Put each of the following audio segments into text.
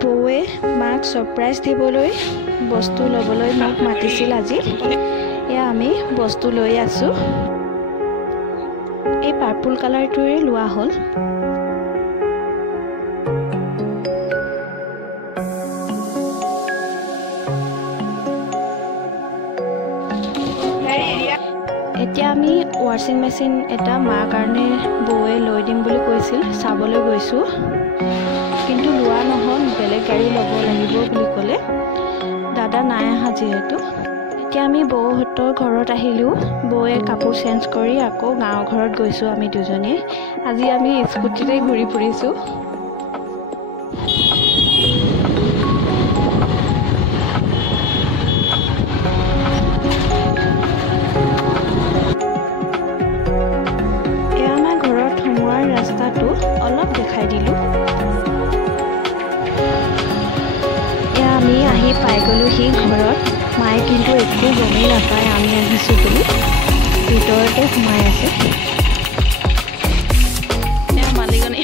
বৌৱে মাক সাৰপ্ৰাইজ দিবলৈ বস্তু লবলৈ মোক মাতিছিল আজি। এয়া আমি বস্তু লৈ আছো। এই পাৰ্পল কালাৰটোৰে লোৱা হ'ল। এতিয়া আমি ৱাশ্বিং মেচিন এটা মাৰ কাৰণে বৌৱে লৈ দিম বুলি কৈছিল, চাবলৈ গৈছোঁ, কিন্তু লোৱা নহ'ল, বেলেগ গাড়ী ল'ব লাগিব বুলি ক'লে। দাদা নাই অহা যিহেতু। এতিয়া আমি বৌহঁতৰ ঘৰত আহিলোঁ। বৌৱে কাপোৰ চেঞ্জ কৰি আকৌ গাঁৱৰ ঘৰত গৈছোঁ আমি দুজনীয়ে। আজি আমি স্কুটিতে ঘূৰি ফুৰিছোঁ। ৰাস্তাটো অলপ দেখাই দিলোঁ। এয়া আমি আহি পাই গ'লোহি ঘৰত। মায়ে কিন্তু একো গমেই নাপায় আমি আহিছোঁ বুলি, ভিতৰতে সোমাই আছে। মালিকনী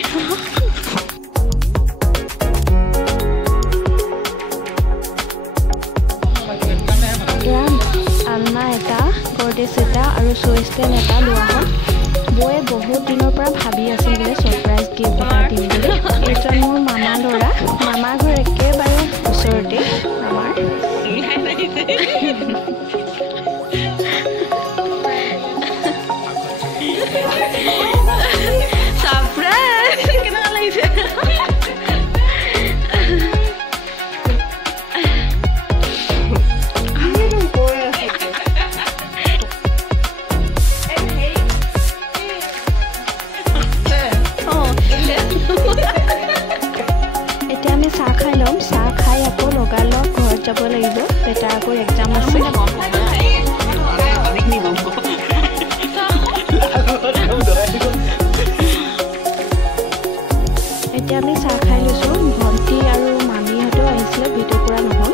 আলনা এটা, গৰ্ডেজ এটা আৰু শ্ব'ষ্টেণ্ড এটা লোৱা হ'ল। বৌয়ে বহুত দিনৰ পৰা ভাবি আছিল বোলে ছাৰপ্ৰাইজ গিফ্ট এটা দিম বুলি। এইজন মোৰ মামা ল'ৰা, মামাৰ ঘৰ একেবাৰে ওচৰতে আমাৰ। ছাৰপ্ৰাইজ কেনেকুৱা লাগিছে? এতিয়া আমি চাহ খাই ল'ম। চাহ খাই আকৌ লগালগ ঘৰত যাব লাগিব। বেটাৰ আকৌ এক্সাম আছে। এতিয়া আমি চাহ খাই লৈছোঁ। ভণ্টি আৰু মামীহঁতেও আহিছিলে, ভিডিঅ' কৰা নহ'ল।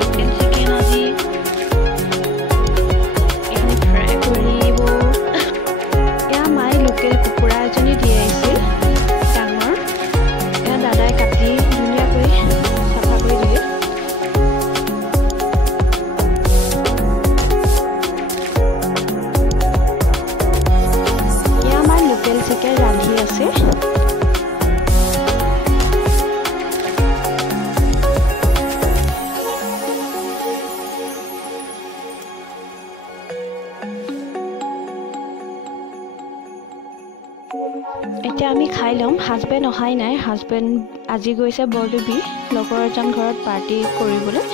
লোকেল চিকেন আজি ফ্ৰাই কৰিব। এয়া মায়ে লোকেল কুকুৰা এজনী দি আহিছিল, ডাঙৰ। এয়া দাদাই কাটি ধুনীয়াকৈ চাফা কৰি দিলে। এয়া আমাৰ লোকেল চিকেন ৰান্ধি আছে। এতিয়া আমি খাই ল'ম। হাজবেণ্ড অহাই নাই। হাজবেণ্ড আজি গৈছে বৰদুবি লগৰ এজন ঘৰত পাৰ্টি কৰিবলৈ।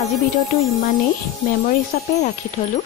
আজি ভিডিঅ'টো ইমানেই, মেমৰি হিচাপে ৰাখি থ'লোঁ।